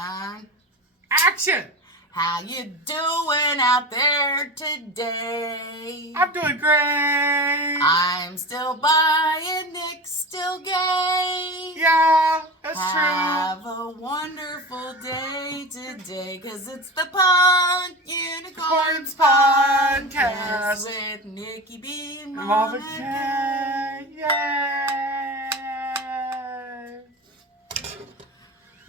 And action! how you doing out there today? I'm doing great! I'm still buying, Nick's still gay. Yeah, that's Have true. a wonderful day today, 'cause it's the Punk Unicorns Podcast with Nikki B and Mama Monica. K. Yay!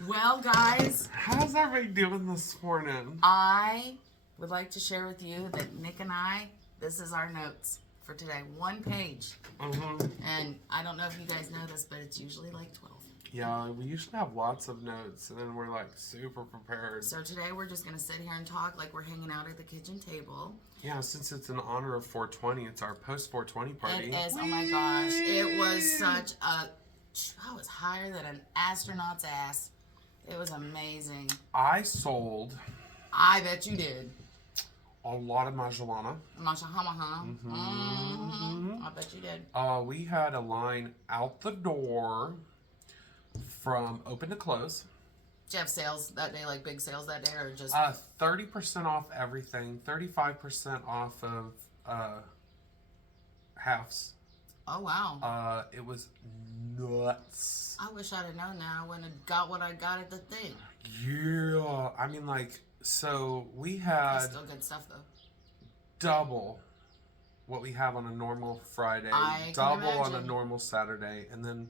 Well, guys, how's everybody doing this morning? I would like to share with you that Nick and I, this is our notes for today. 1 page. And I don't know if you guys know this, but it's usually like 12. Yeah, we usually have lots of notes, and then we're like super prepared. So today we're just going to sit here and talk like we're hanging out at the kitchen table. Yeah, since it's in honor of 420, it's our post 420 party. It is. Oh my gosh. It was such a... I was higher than an astronaut's ass. It was amazing. I sold... I bet you did. a lot of Majolana. Mashahamaha. I bet you did. We had a line out the door from open to close. Did you have sales that day, like big sales that day, or just... 30% off everything, 35% off of halves. Oh, wow. It was nuts. I wish I'd have known that. I wouldn't have got what I got at the thing. Yeah. I mean, like, so we had That's still good stuff, though. double what we have on a normal Friday, I can double on a imagine. normal Saturday, and then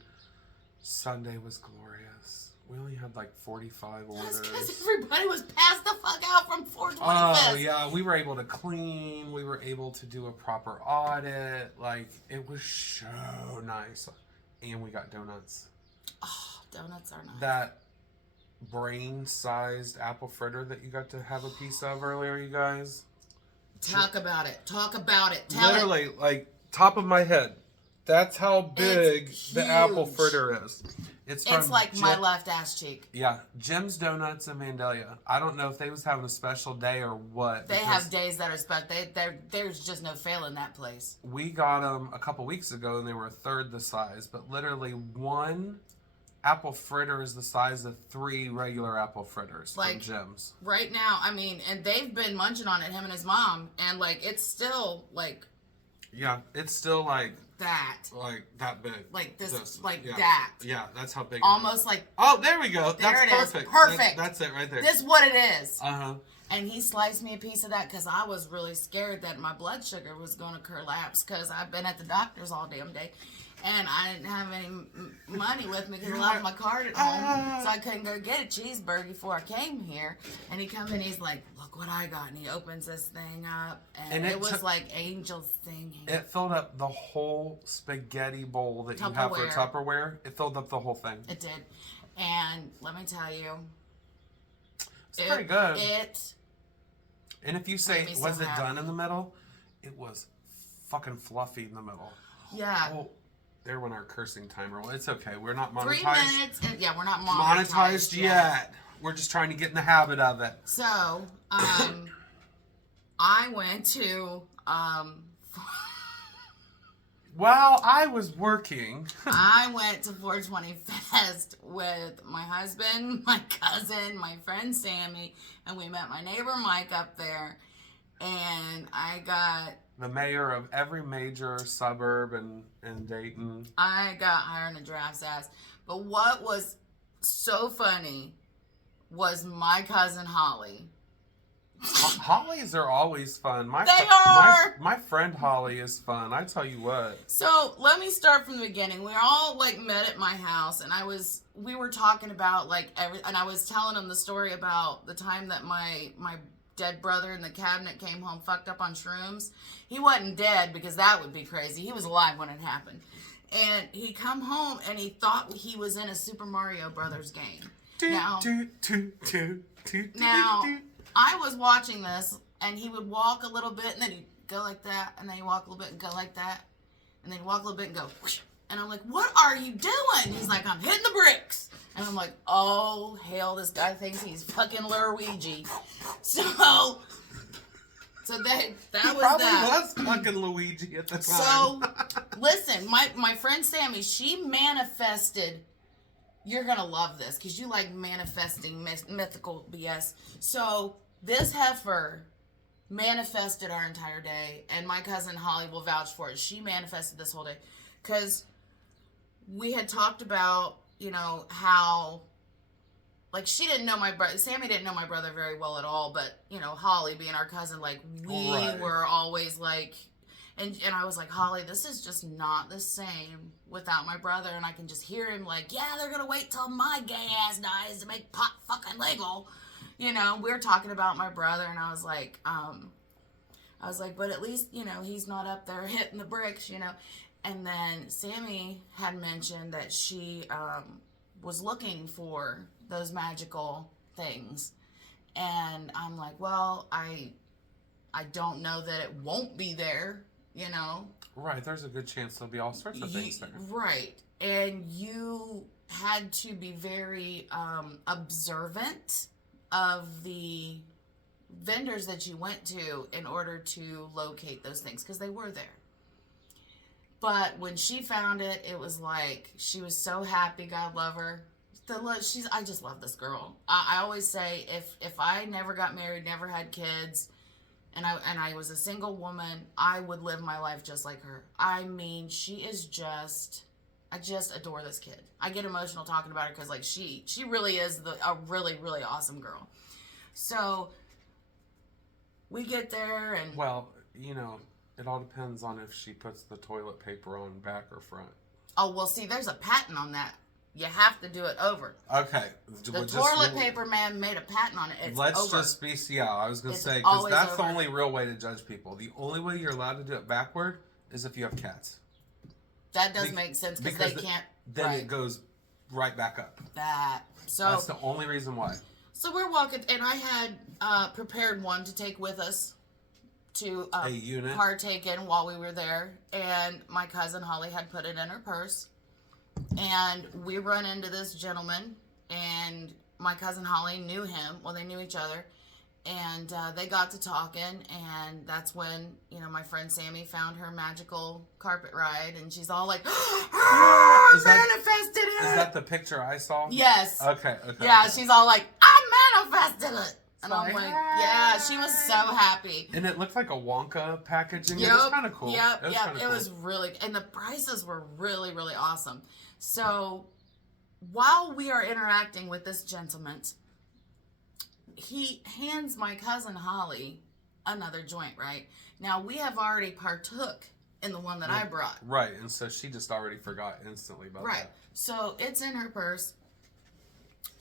Sunday was glorious. We only had like 45 That's orders. because everybody was passed the fuck out from 425th. Oh, yeah. We were able to clean. We were able to do a proper audit. Like, it was so nice. And we got donuts. Oh, donuts are nice. That brain-sized apple fritter that you got to have a piece of earlier, you guys. Talk about it. Talk about it. Tell Literally, it. like, top of my head. That's how big It's the apple huge. fritter is. It's Like my left ass cheek. Yeah, Jim's Donuts in Vandalia. I don't know if they was having a special day or what. They have days that are special. There's just no failing that place. We got them a couple weeks ago, and they were a third the size. But literally, one apple fritter is the size of 3 regular apple fritters from Jim's. Right now, I mean, and they've been munching on it, him and his mom, and like it's still like. Yeah, it's still like that. Like that big. Like this, yeah. that. Yeah, that's how big. Almost like. Oh, there we go. There That's it perfect. is. Perfect. That's it right there. This is what it is. And he sliced me a piece of that because I was really scared that my blood sugar was going to collapse because I've been at the doctor's all damn day. And I didn't have any money with me because I left my card at home. So I couldn't go get a cheeseburger before I came here. And he comes in, he's like, look what I got. And he opens this thing up. And it was like angels singing. It filled up the whole spaghetti bowl that you have for Tupperware. It filled up the whole thing. It did. And let me tell you. It's pretty good. And if you say, was it done in the middle? It was fucking fluffy in the middle. Yeah. Oh, there went our cursing timer. Well, it's okay. We're not monetized. 3 minutes. Yeah, we're not monetized yet. We're just trying to get in the habit of it. So, I went to, Well, I was working. I went to 420 Fest with my husband, my cousin, my friend Sammy, and we met my neighbor Mike up there. And I got... the mayor of every major suburb in Dayton. I got higher than a giraffe's ass. But what was so funny was my cousin Holly. Hollies are always fun. They are! My friend Holly is fun. I tell you what. So let me start from the beginning. We all met at my house, and we were talking about and I was telling him the story about the time that my dead brother in the cabinet came home fucked up on shrooms. He wasn't dead because that would be crazy. He was alive when it happened. And he come home and he thought he was in a Super Mario Brothers game. Now, I was watching this, and he would walk a little bit, and then he'd go like that, and then he'd walk a little bit and go like that, and then he'd walk a little bit and go, whoosh. And I'm like, what are you doing? He's like, I'm hitting the bricks. And I'm like, oh, hell, this guy thinks he's fucking Luigi. So that was that. Was fucking Luigi at the time. So, listen, my friend Sammy, she manifested you're gonna love this because you like manifesting mythical BS. So this heifer manifested our entire day, and my cousin Holly will vouch for it. She manifested this whole day because we had talked about, how, like, she didn't know my brother. Sammy didn't know my brother very well at all, but, Holly being our cousin, like, we were always like, and I was like, Holly, this is just not the same without my brother. And I can just hear him like, yeah, they're going to wait till my gay ass dies to make pot fucking legal. We were talking about my brother, and I was like, but at least, he's not up there hitting the bricks, And then Sammy had mentioned that she was looking for those magical things. And I'm like, well, I don't know that it won't be there, Right, there's a good chance there'll be all sorts of things there. Right. And you had to be very observant of the vendors that you went to in order to locate those things, because they were there. But when she found it, it was like, she was so happy. God love her. I just love this girl. I always say, if I never got married, never had kids, and I was a single woman, I would live my life just like her. I mean, she is just, I just adore this kid. I get emotional talking about her because, like, she really is a really, really awesome girl. So we get there and... Well, it all depends on if she puts the toilet paper on back or front. Oh, well, see, there's a patent on that. You have to do it over. Okay. The toilet paper man made a patent on it. It's Let's over. just be, I was going to say, because that's the only real way to judge people. The only way you're allowed to do it backward is if you have cats. That does make sense because they can't. Then it goes right back up. That's the only reason why. So we're walking, and I had prepared one to take with us to a unit partake in while we were there, and my cousin Holly had put it in her purse. And we run into this gentleman, and my cousin Holly knew him. Well, they knew each other, and they got to talking, and that's when, my friend Sammy found her magical carpet ride, and she's all like, I manifested it! Is that the picture I saw? Yes. Okay. Yeah, she's all like, I manifested it! And I'm like, yeah, she was so happy. And it looked like a Wonka packaging. It was kind of cool. Yep. It was really, and the prices were really, really awesome. So while we are interacting with this gentleman, he hands my cousin Holly another joint, right? Now, we have already partook in the one that I brought. Right, and so she just already forgot instantly about that. Right. So it's in her purse,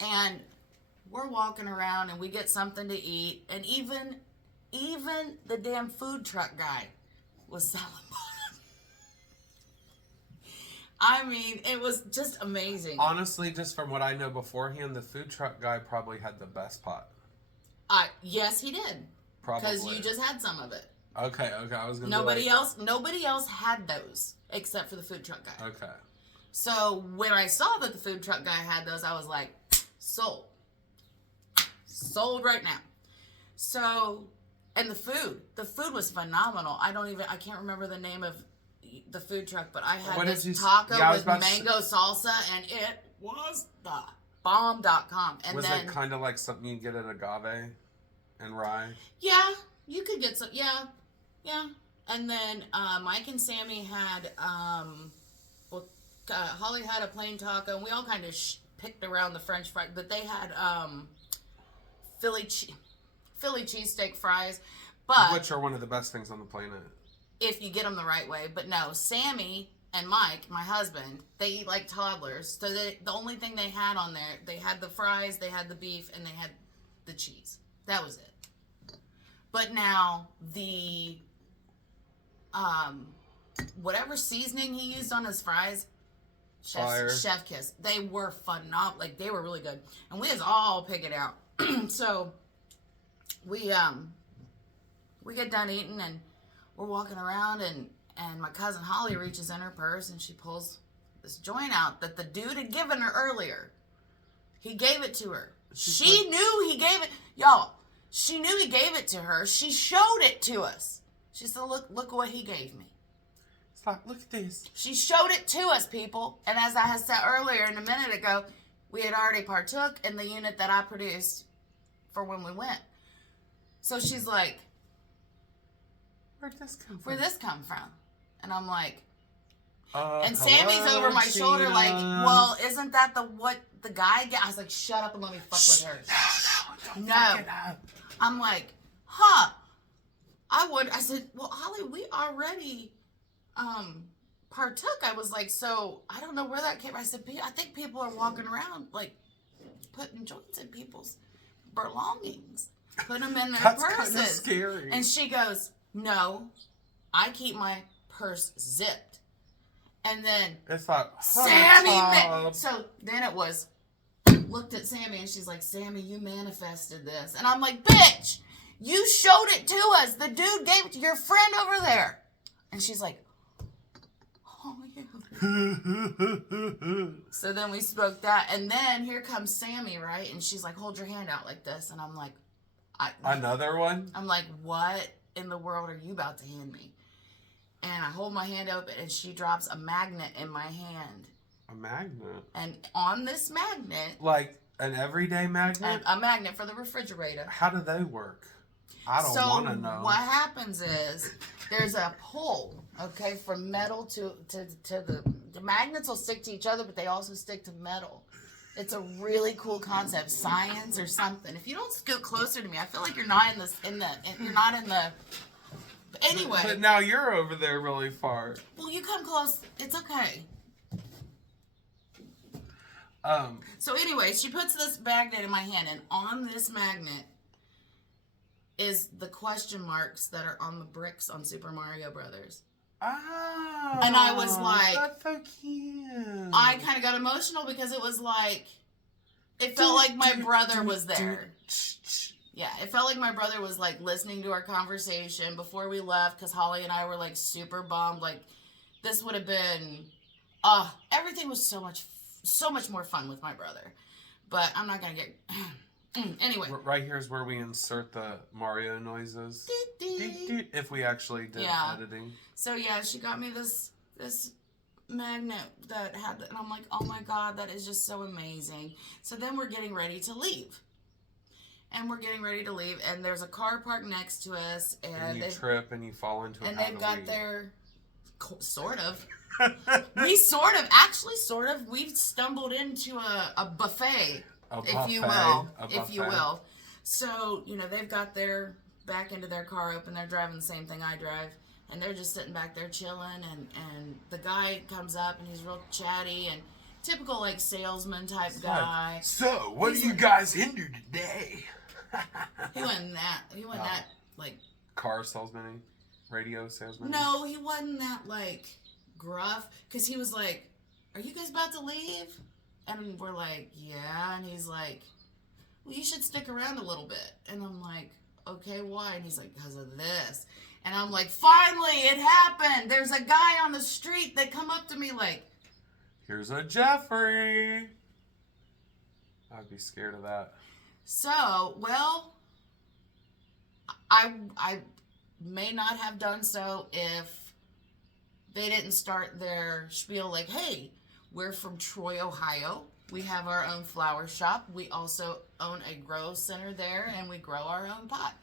and we're walking around, and we get something to eat, and even the damn food truck guy was selling pot. I mean, it was just amazing. Honestly, just from what I know beforehand, the food truck guy probably had the best pot. Yes, he did. Probably. Because you just had some of it. Okay. I was gonna. Nobody else had those except for the food truck guy. Okay. So when I saw that the food truck guy had those, I was like, sold right now. So, and the food was phenomenal. I can't remember the name of the food truck, but I had this taco with mango salsa, and it was the bomb.com. And was it kind of like something you get at Agave and Rye? Yeah, you could get some. Yeah. And then Mike and Sammy had Holly had a plain taco, and we all kind of picked around the French fries, but they had Philly cheesesteak fries, which are one of the best things on the planet if you get them the right way. But no, Sammy and Mike, my husband, they eat like toddlers. So the only thing they had on there, they had the fries, they had the beef, and they had the cheese. That was it. But now the whatever seasoning he used on his fries, chef kiss. They were phenomenal. Like, they were really good, and we was all picking out. So we get done eating, and we're walking around, and my cousin Holly reaches in her purse, and she pulls this joint out that the dude had given her earlier. He gave it to her. She knew he gave it. Y'all, she knew he gave it to her. She showed it to us. She said, look what he gave me. It's like, look at this. She showed it to us, people. And as I had said earlier and a minute ago, we had already partook in the unit that I produced for when we went. So she's like, Where'd this come from? Where'd this come from? And I'm like, and hello, Sammy's over my shoulder Gina. like, well, isn't that what the guy get? I was like, shut up and let me fuck with her. Don't No. fuck it up. I'm like, huh. I said, well, Holly, we already partook. I was like, so I don't know where that came. I said, I think people are walking around like putting joints in people's belongings, putting them in their That's purses. kind of scary. And she goes, no, I keep my purse zipped. And then it's like, Sammy. So then it was, looked at Sammy and she's like, Sammy, you manifested this. And I'm like, bitch, you showed it to us. The dude gave it to your friend over there. And she's like, oh, yeah. So then we spoke that. And then here comes Sammy, right? And she's like, hold your hand out like this. And I'm like, another one? I'm like, what in the world are you about to hand me? And I hold my hand open and she drops a magnet in my hand. A magnet? And on this magnet... Like an everyday magnet? A magnet for the refrigerator. How do they work? I don't want to know. So what happens is there's a pull, okay, from metal to the magnets will stick to each other, but they also stick to metal. It's a really cool concept, science or something. If you don't scoot closer to me, I feel like you're not you're not in the. But anyway. But now you're over there really far. Well, you come close. It's okay. So anyway, she puts this magnet in my hand, and on this magnet is the question marks that are on the bricks on Super Mario Brothers. Oh, and I was like, that's so cute. I kind of got emotional because it was like, it felt like my brother was there. Yeah, it felt like my brother was like listening to our conversation before we left because Holly and I were like super bummed. Like, this would have been, everything was so much more fun with my brother. But I'm not going to get, anyway. Right here is where we insert the Mario noises. If we actually did editing. So yeah, she got me this magnet that had, and I'm like, oh my God, that is just so amazing. So then we're getting ready to leave. And there's a car parked next to us, and you trip and you fall into it. And they've got their sort of. We sort of, we've stumbled into a buffet, if you will. So, they've got their back into their car open. They're driving the same thing I drive. And they're just sitting back there chilling. And the guy comes up and he's real chatty and typical like salesman type guy. So, what are you guys into today? He wasn't that like car salesman, radio salesman. No, he wasn't that like gruff. Because he was like, "Are you guys about to leave?" And we're like, "Yeah." And he's like, "Well, you should stick around a little bit." And I'm like, "Okay, why?" And he's like, "Because of this." And I'm like, "Finally, it happened. There's a guy on the street that come up to me like, here's a Jeffrey." I'd be scared of that. So, well, I may not have done so if they didn't start their spiel like, hey, we're from Troy, Ohio. We have our own flower shop. We also own a grow center there, and we grow our own pot.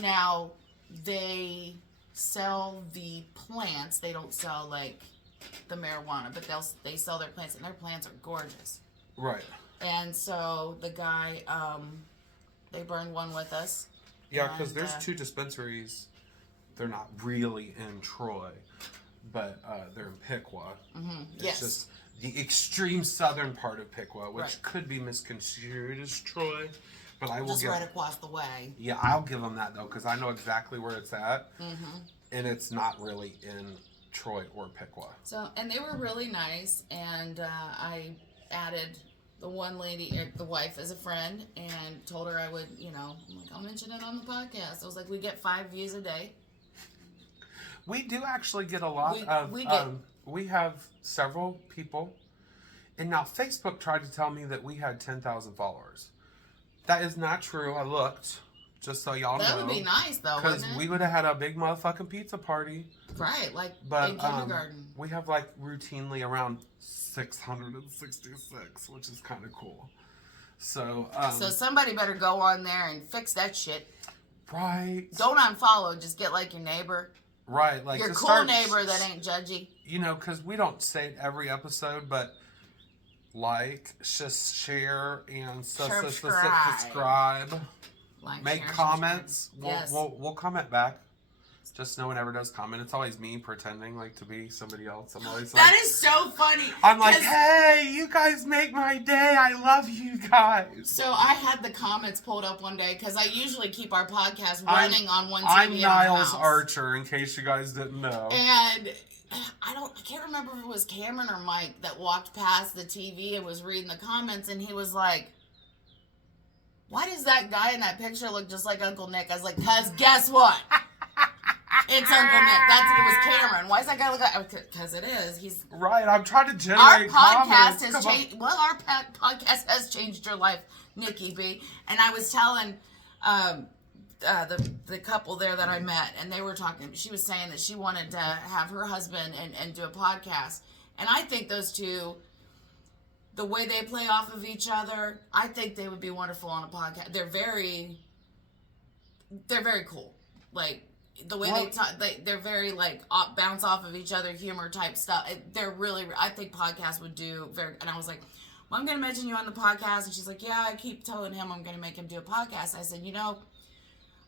Now, they sell the plants. They don't sell, like, the marijuana, but they sell their plants, and their plants are gorgeous. Right. And so the guy, they burned one with us. Yeah, because there's two dispensaries. They're not really in Troy, but they're in Piqua. Mm-hmm. It's just the extreme southern part of Piqua, which could be misconstrued as Troy. But I will just right across the way. Yeah, I'll give them that, though, because I know exactly where it's at. Mm-hmm. And it's not really in Troy or Piqua. So, and they were really nice, and I added the one lady, the wife, as a friend, and told her I would, I'm like, I'll mention it on the podcast. I was like, we get 5 views a day. We do actually get a lot we have several people, and now Facebook tried to tell me that we had 10,000 followers. That is not true. I looked, Just so y'all know. That would be nice, though, because wouldn't it? we would have had a big motherfucking pizza party. Right, like But in kindergarten. we have like routinely around 666, which is kind of cool. So somebody better go on there and fix that shit. Right. Don't unfollow. Just get like your neighbor. Right, like your cool neighbor that ain't judgy. You know, because we don't say it every episode, but like, just share and subscribe. Like, make share, comments. Yes. We'll comment back. Just no one ever does comment. It's always me pretending like to be somebody else. I'm always like, that is so funny. I'm like, hey, you guys make my day. I love you guys. So I had the comments pulled up one day because I usually keep our podcast running on one TV. I'm Niles Archer, in case you guys didn't know. And I can't remember if it was Cameron or Mike that walked past the TV and was reading the comments, and he was like, why does that guy in that picture look just like Uncle Nick? I was like, cause guess what? It's Uncle Nick. It was Cameron. Why does that guy look like? Because it is. He's right. I'm trying to generate. Our podcast has changed. Well, our podcast has changed your life, Nikki B. And I was telling the couple there that I met, and they were talking. She was saying that she wanted to have her husband and do a podcast. And I think those two, the way they play off of each other, I think they would be wonderful on a podcast. They're very cool. Like, the way they talk, they're very, like, bounce off of each other, humor type stuff. They're really, I think podcasts would do very, and I was like, well, I'm going to mention you on the podcast. And she's like, yeah, I keep telling him I'm going to make him do a podcast. I said,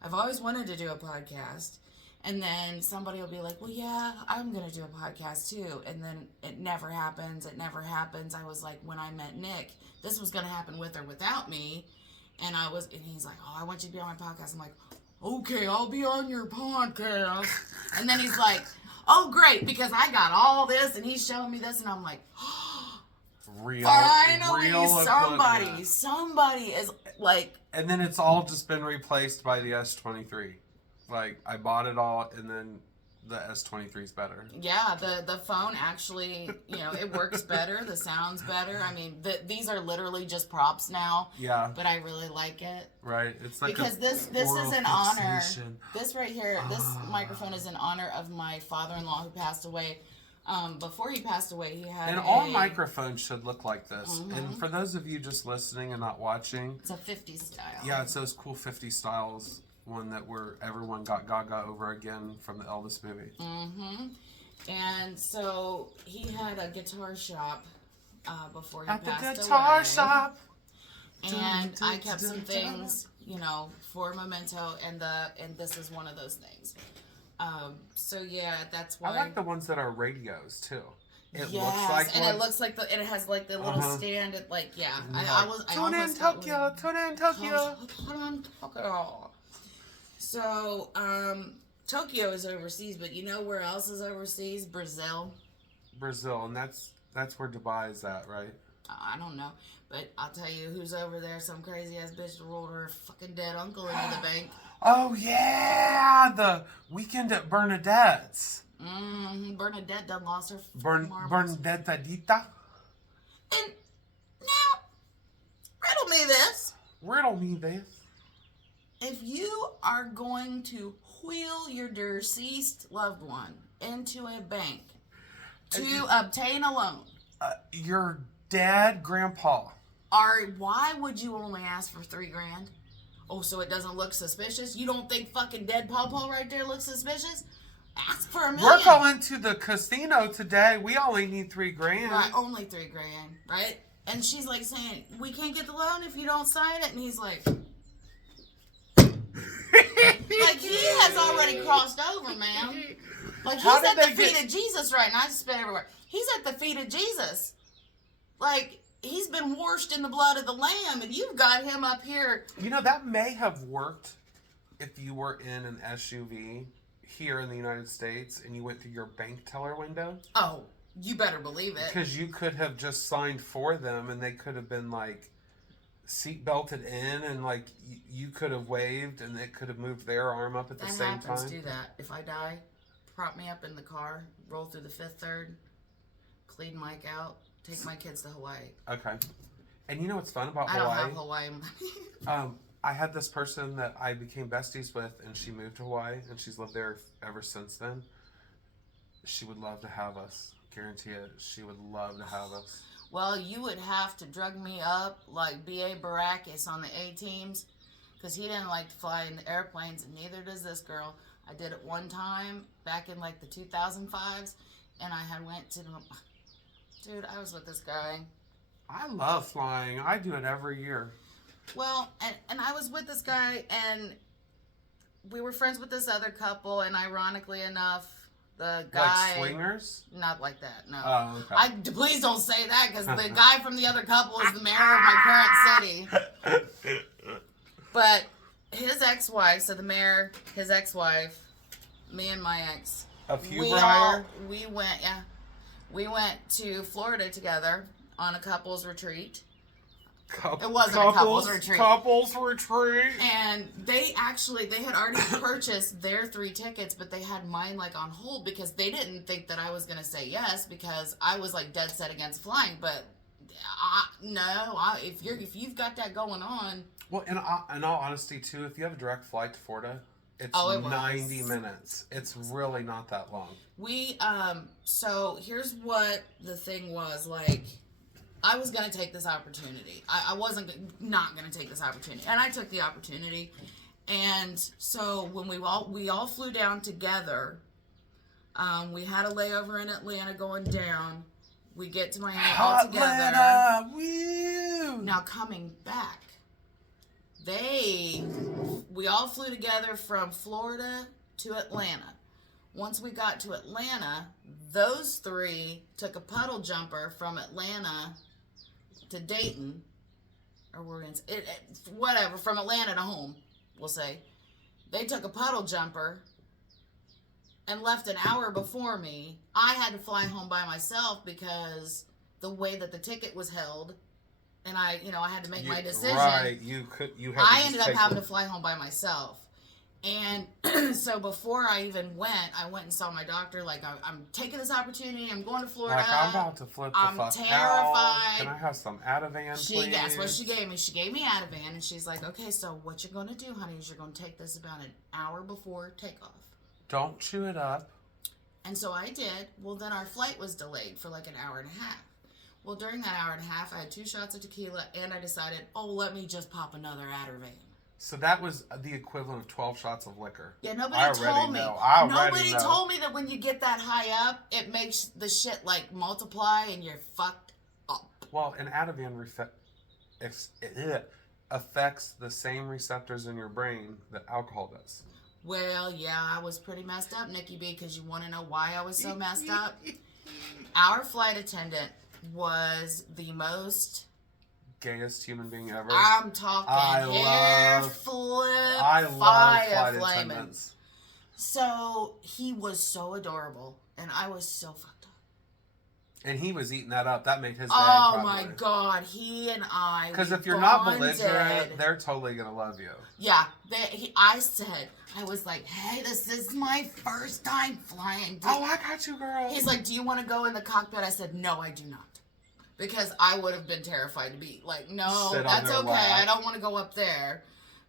I've always wanted to do a podcast. And then somebody will be like, well, yeah, I'm going to do a podcast too. And then it never happens. I was like, when I met Nick, this was going to happen with or without me. And he's like, oh, I want you to be on my podcast. I'm like, okay, I'll be on your podcast. And then he's like, oh, great, because I got all this, and he's showing me this, and I'm like, finally, somebody is like. And then it's all just been replaced by the S23. Like, I bought it all, and then the S23 is better. Yeah, the phone actually, it works better. The sound's better. I mean, these are literally just props now. Yeah. But I really like it. Right. It's like because this is in honor. This right here, this microphone is in honor of my father-in-law who passed away. Before he passed away, he had all microphones should look like this. Mm-hmm. And for those of you just listening and not watching, it's a 50s style. Yeah, it's those cool 50s styles. One that everyone got gaga over again from the Elvis movie. Mm-hmm. And so he had a guitar shop before he passed away. At the guitar shop. And I kept some things, for memento, and this is one of those things. So yeah, that's why. I like the ones that are radios too. It looks like it has like the little stand. Tune in Tokyo. So, Tokyo is overseas, but you know where else is overseas? Brazil, and that's where Dubai is at, right? I don't know, but I'll tell you who's over there. Some crazy ass bitch rolled her fucking dead uncle into the bank. Oh yeah, the weekend at Bernadette's. Bernadette done lost her Bernadette Dita. And now, riddle me this. If you are going to wheel your deceased loved one into a bank to obtain a loan, your dad, grandpa, why would you only ask for $3,000? Oh, so it doesn't look suspicious? You don't think fucking dead Pawpaw right there looks suspicious? Ask for $1 million. We're going to the casino today. We only need $3,000. Right, only $3,000, right? And she's like saying, we can't get the loan if you don't sign it. And he's like, like he has already crossed over, man. Like he's at the feet of Jesus right now. I just spit everywhere. He's at the feet of Jesus. Like he's been washed in the blood of the Lamb, and you've got him up here. That may have worked if you were in an SUV here in the United States and you went through your bank teller window. Oh, you better believe it. Because you could have just signed for them, and they could have been like seat belted in, and like you could have waved, and it could have moved their arm up at the same time. Do that. If I die, prop me up in the car, roll through the fifth third, clean Mike out, take my kids to Hawaii. Okay. And you know what's fun about Hawaii? I don't have Hawaii. I had this person that I became besties with, and she moved to Hawaii, and she's lived there ever since then. She would love to have us. Guarantee it. She would love to have us. Well, you would have to drug me up like B.A. Baracus on the A-teams, because he didn't like to fly in the airplanes, and neither does this girl. I did it one time back in like the 2005s, and I had went to... Dude, I was with this guy. I love flying. I do it every year. Well, and I was with this guy, and we were friends with this other couple, and ironically enough, the guy... Like swingers? Not like that, no. Oh, okay. Please don't say that, because the guy from the other couple is the mayor of my current city. But his ex-wife, so the mayor, his ex-wife, me and my ex... A few prior? We went to Florida together on a couples retreat. It wasn't a couples retreat. Couples retreat. And they had already purchased their 3 tickets, but they had mine like on hold because they didn't think that I was gonna say yes because I was like dead set against flying. But if you've got that going on. Well, in all honesty too, if you have a direct flight to Florida, it's 90 minutes. It's really not that long. So here's what the thing was like. I was going to take this opportunity. I wasn't not going to take this opportunity. And I took the opportunity. And so when we all flew down together, we had a layover in Atlanta going down. We get to Miami all together. Atlanta, woo! Now coming back, we all flew together from Florida to Atlanta. Once we got to Atlanta, those 3 took a puddle jumper from Atlanta to Dayton, or whatever, from Atlanta to home, we'll say. They took a puddle jumper and left an hour before me. I had to fly home by myself because the way that the ticket was held, and I had to make my decision. Right, I ended up having to fly home by myself. And so before I even went, I went and saw my doctor. Like, I'm taking this opportunity. I'm going to Florida. Like, I'm about to flip the fuck out. I'm terrified. Can I have some Ativan, please? That's what she gave me. She gave me Ativan, and she's like, okay, so what you're going to do, honey, is you're going to take this about an hour before takeoff. Don't chew it up. And so I did. Well, then our flight was delayed for like an hour and a half. Well, during that hour and a half, I had 2 shots of tequila, and I decided, let me just pop another Ativan. So that was the equivalent of 12 shots of liquor. Yeah, nobody told me. Nobody told me that when you get that high up, it makes the shit like multiply and you're fucked up. Well, an Ativan affects the same receptors in your brain that alcohol does. Well, yeah, I was pretty messed up, Nikki B, because you want to know why I was so messed up? Our flight attendant was the most... gayest human being ever. I'm talking I love flight attendants. So he was so adorable, and I was so fucked up. And he was eating that up. That made his day. Oh my God, he and I. Because if you're not belligerent, they're totally gonna love you. Yeah, I was like, hey, this is my first time flying. I got you, girl. He's like, do you want to go in the cockpit? I said, no, I do not. Because I would have been terrified to be like, no, that's okay. Lap. I don't want to go up there.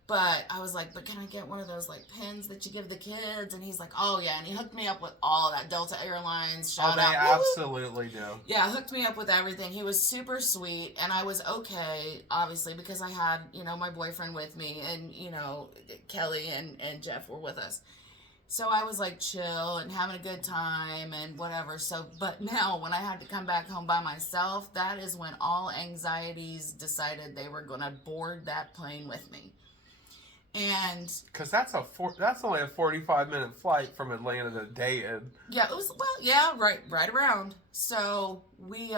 But I was like, but can I get one of those like pins that you give the kids? And he's like, oh yeah. And he hooked me up with all of that. Delta Airlines, shout out. They absolutely do. Yeah, hooked me up with everything. He was super sweet. And I was okay, obviously, because I had, my boyfriend with me. And, Kelly and Jeff were with us. So I was like chill and having a good time and whatever. So, but now when I had to come back home by myself, that is when all anxieties decided they were going to board that plane with me. And because that's only a 45-minute flight from Atlanta to Dayton. Yeah, it was right around. So we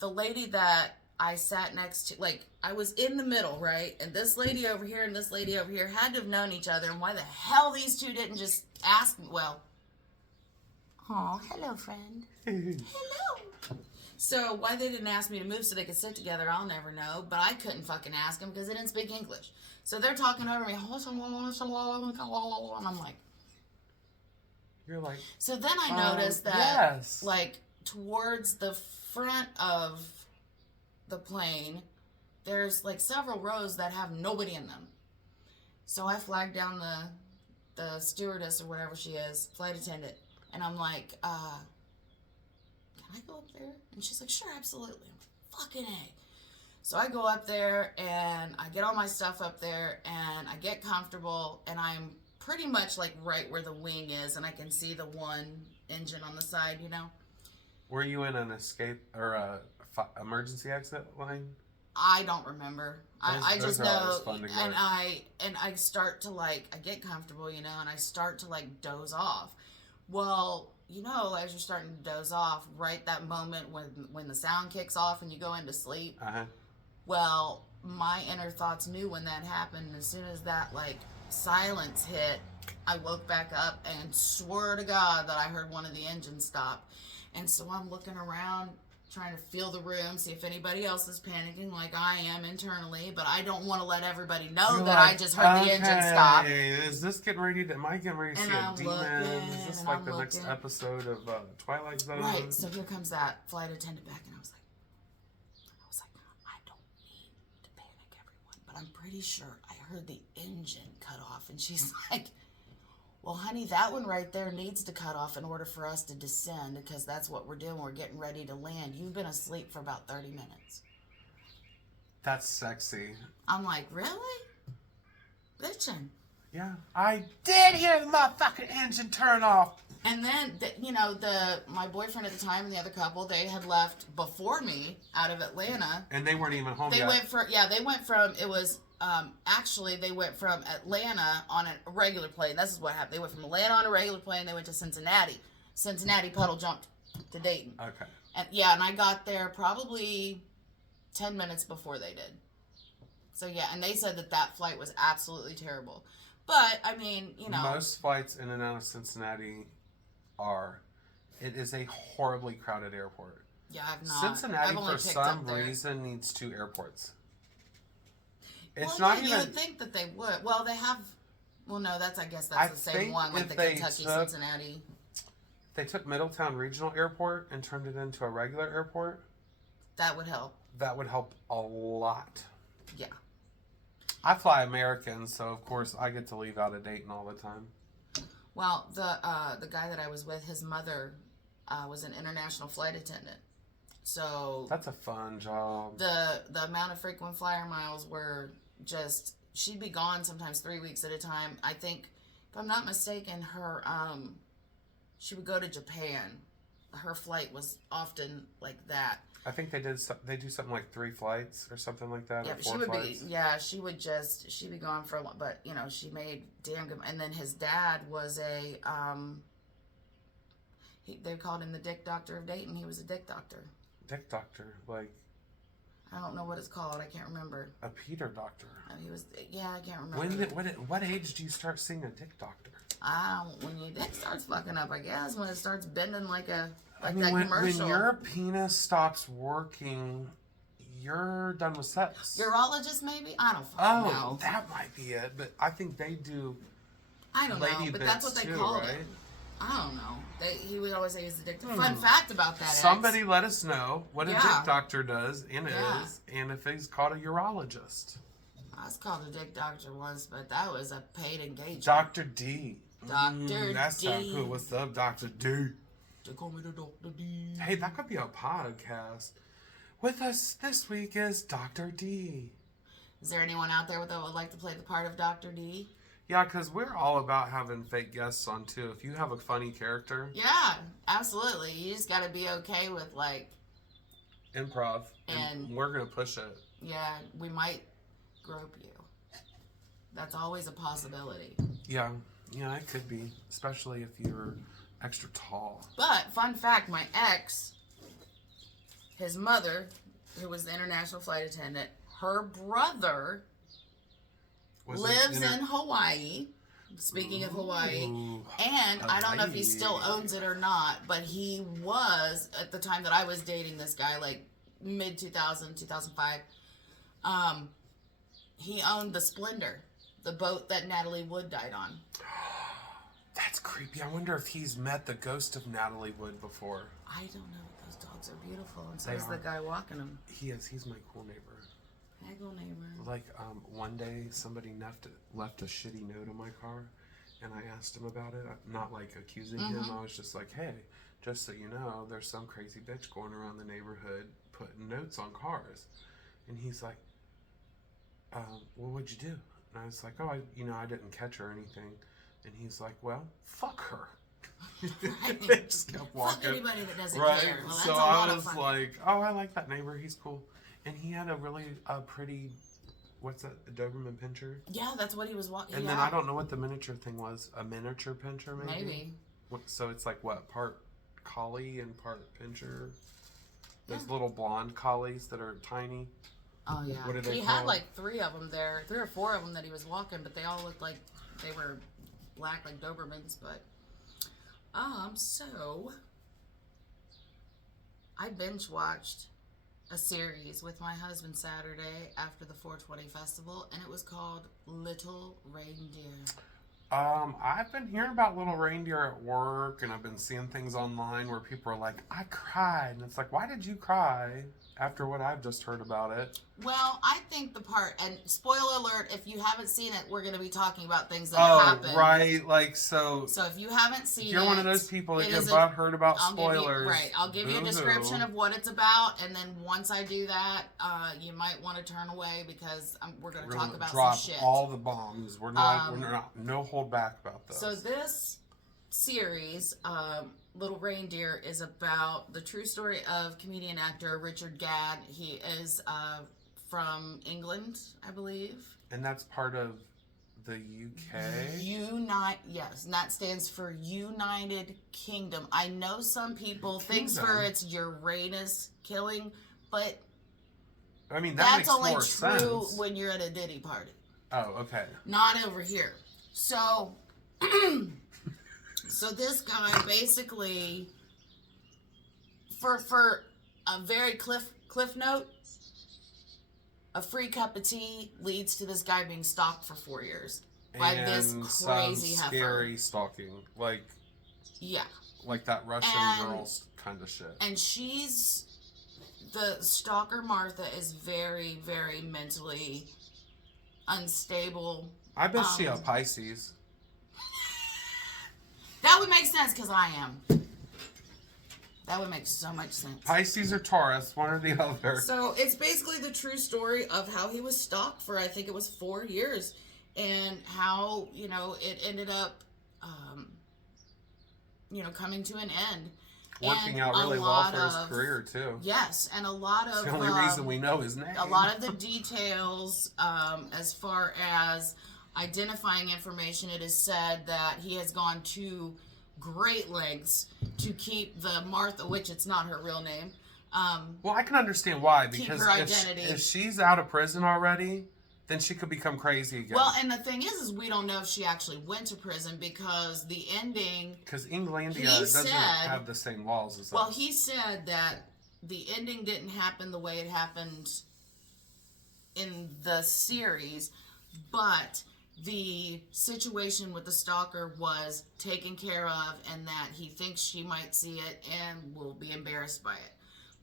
the lady that I sat next to, like, I was in the middle, right? And this lady over here and this lady over here had to have known each other. And why the hell these 2 didn't just ask me? Well, hello, friend. Hello. So why they didn't ask me to move so they could sit together, I'll never know. But I couldn't fucking ask them because they didn't speak English. So they're talking over me. And I'm like. You're like. So then I noticed that, like, towards the front of the plane, there's like several rows that have nobody in them. So I flagged down the stewardess or whatever she is, flight attendant, and I'm like, can I go up there? And she's like, sure, absolutely. I'm like, fucking A. So I go up there and I get all my stuff up there and I get comfortable and I'm pretty much like right where the wing is and I can see the one engine on the side, you know. Were you in an escape or a emergency exit line? I don't remember. I just know, fun to get. and I start to like, I get comfortable, you know, and I start to like doze off. Well, you know, as you're starting to doze off, right that moment when the sound kicks off and you go into sleep. Well, my inner thoughts knew when that happened. And as soon as that like silence hit, I woke back up and swore to God that I heard one of the engines stop. And so I'm looking around, trying to feel the room, see if anybody else is panicking like I am internally, but I don't want to let everybody know that I just heard the engine stop. Is this getting ready to, am I getting ready to see a demon? Is this like the next episode of Twilight Zone? Right, so here comes that flight attendant back, and I was like, I don't mean to panic everyone, but I'm pretty sure I heard the engine cut off, and she's like, well, honey, that one right there needs to cut off in order for us to descend because that's what we're doing. We're getting ready to land. You've been asleep for about 30 minutes. That's sexy. I'm like, really? Bitchin'. Yeah. I did hear the motherfucking engine turn off. And then, you know, my boyfriend at the time and the other couple, they had left before me out of Atlanta. And they weren't even home yet. They went from, it was... actually, they went from Atlanta on a regular plane. This is what happened. They went from Atlanta on a regular plane. They went to Cincinnati. Cincinnati puddle jumped to Dayton. Okay. And and I got there probably 10 minutes before they did. So yeah, and they said that flight was absolutely terrible. But I mean, you know, most flights in and out of Cincinnati are. It is a horribly crowded airport. Yeah, I've not. Cincinnati, for some reason, needs 2 airports. It's not even. You would think that they would. Well, they have. Well, no, I guess that's the same one, like the Kentucky Cincinnati. They took Middletown Regional Airport and turned it into a regular airport. That would help. That would help a lot. Yeah. I fly American, so of course I get to leave out of Dayton all the time. Well, the guy that I was with, his mother was an international flight attendant. So that's a fun job. The amount of frequent flyer miles were just, she'd be gone sometimes 3 weeks at a time. I think, if I'm not mistaken, her she would go to Japan. Her flight was often like that. I think they do something like 3 flights or something like that. Yeah, or 4 flights. She'd be gone for a long, but you know, she made damn good. And then his dad was a they called him the Dick Doctor of Dayton. He was a Dick Doctor. Dick Doctor, like. I don't know what it's called. I can't remember. A Peter Doctor. He was. Yeah, I can't remember. What age do you start seeing a Dick Doctor? When your dick starts fucking up, I guess. When it starts bending like that When commercial. your penis stops working, you're done with sex. Urologist, maybe? I don't fucking know. That might be it. But I think they do. I don't know, but that's what they called it. I don't know. He would always say he was a dick doctor. Fun fact about that. Somebody let us know what a dick doctor does and is, and if he's called a urologist. I was called a dick doctor once, but that was a paid engagement. Dr. D. Dr. D. That sounds cool. What's up, Dr. D? They call me the Dr. D. Hey, that could be a podcast. With us this week is Dr. D. Is there anyone out there that would like to play the part of Dr. D? Yeah, because we're all about having fake guests on, too. If you have a funny character. Yeah, absolutely. You just got to be okay with, like... improv. And we're going to push it. Yeah, we might grope you. That's always a possibility. Yeah, it could be. Especially if you're extra tall. But, fun fact, my ex, his mother, who was the international flight attendant, her brother... lives in Hawaii. Speaking of Hawaii. And I don't know if he still owns it or not, but he was, at the time that I was dating this guy, like mid-2000, 2005, he owned the Splendor, the boat that Natalie Wood died on. That's creepy. I wonder if he's met the ghost of Natalie Wood before. I don't know. Those dogs are beautiful, and so is the guy walking them. He is. He's my cool neighbor. Haggle neighbor. Like, one day somebody left a shitty note on my car, and I asked him about it. Not like accusing him. I was just like, hey, just so you know, there's some crazy bitch going around the neighborhood putting notes on cars. And he's like, well, what'd you do? And I was like, oh, I didn't catch her or anything. And he's like, well, fuck her. Right. They just kept walking. Fuck anybody that doesn't Right. care. Well, that's So a lot I of was fun. like, oh, I like that neighbor. He's cool. And he had a really pretty, what's that, a Doberman Pinscher? Yeah, that's what he was walking. And then I don't know what the miniature thing was. A miniature Pinscher, maybe? Maybe. So it's like what, part collie and part Pinscher? Those little blonde collies that are tiny. Oh yeah. What are they He called? had like 3 of them there, 3 or 4 of them that he was walking, but they all looked like they were black, like Dobermans. But so I binge watched a series with my husband Saturday after the 420 festival, and it was called Little Reindeer. I've been hearing about Little Reindeer at work, and I've been seeing things online where people are like, I cried. And it's like, why did you cry after what I've just heard about it? Well, I think the part, and spoiler alert, if you haven't seen it, we're going to be talking about things that happen. Oh, right. Like, so if you haven't seen if you're one of those people that get heard about spoilers. I'll give you a description of what it's about, and then once I do that, you might want to turn away because we're going to talk about drop some shit. all the bombs. We're not no hold back about this. So this series, Little Reindeer, is about the true story of comedian actor Richard Gadd. He is from England, I believe. And that's part of the UK? Yes, and that stands for United Kingdom. I know some people think for its Uranus killing, but I mean, that's only more true sense. when you're at a Diddy party. Oh, okay. Not over here. So, so this guy basically, for a very cliff note, a free cup of tea leads to this guy being stalked for 4 years by this crazy some heifer. Scary stalking, like that Russian girls kind of shit. And the stalker Martha is very, very mentally unstable. I bet she a Pisces. That would make sense because I am. That would make so much sense. Pisces or Taurus, one or the other. So it's basically the true story of how he was stalked for, I think it was 4 years, and how, it ended up, coming to an end. Working out really well for his career, too. Yes, and a lot of... It's the only reason we know his name. A lot of the details, as far as identifying information, it is said that he has gone to great lengths to keep the Martha, which it's not her real name. Well, I can understand why, because her identity. If she's out of prison already, then she could become crazy again. Well, and the thing is we don't know if she actually went to prison because the ending... Because Englandia doesn't have the same laws as us. Well, he said that the ending didn't happen the way it happened in the series, but the situation with the stalker was taken care of, and that he thinks she might see it and will be embarrassed by it.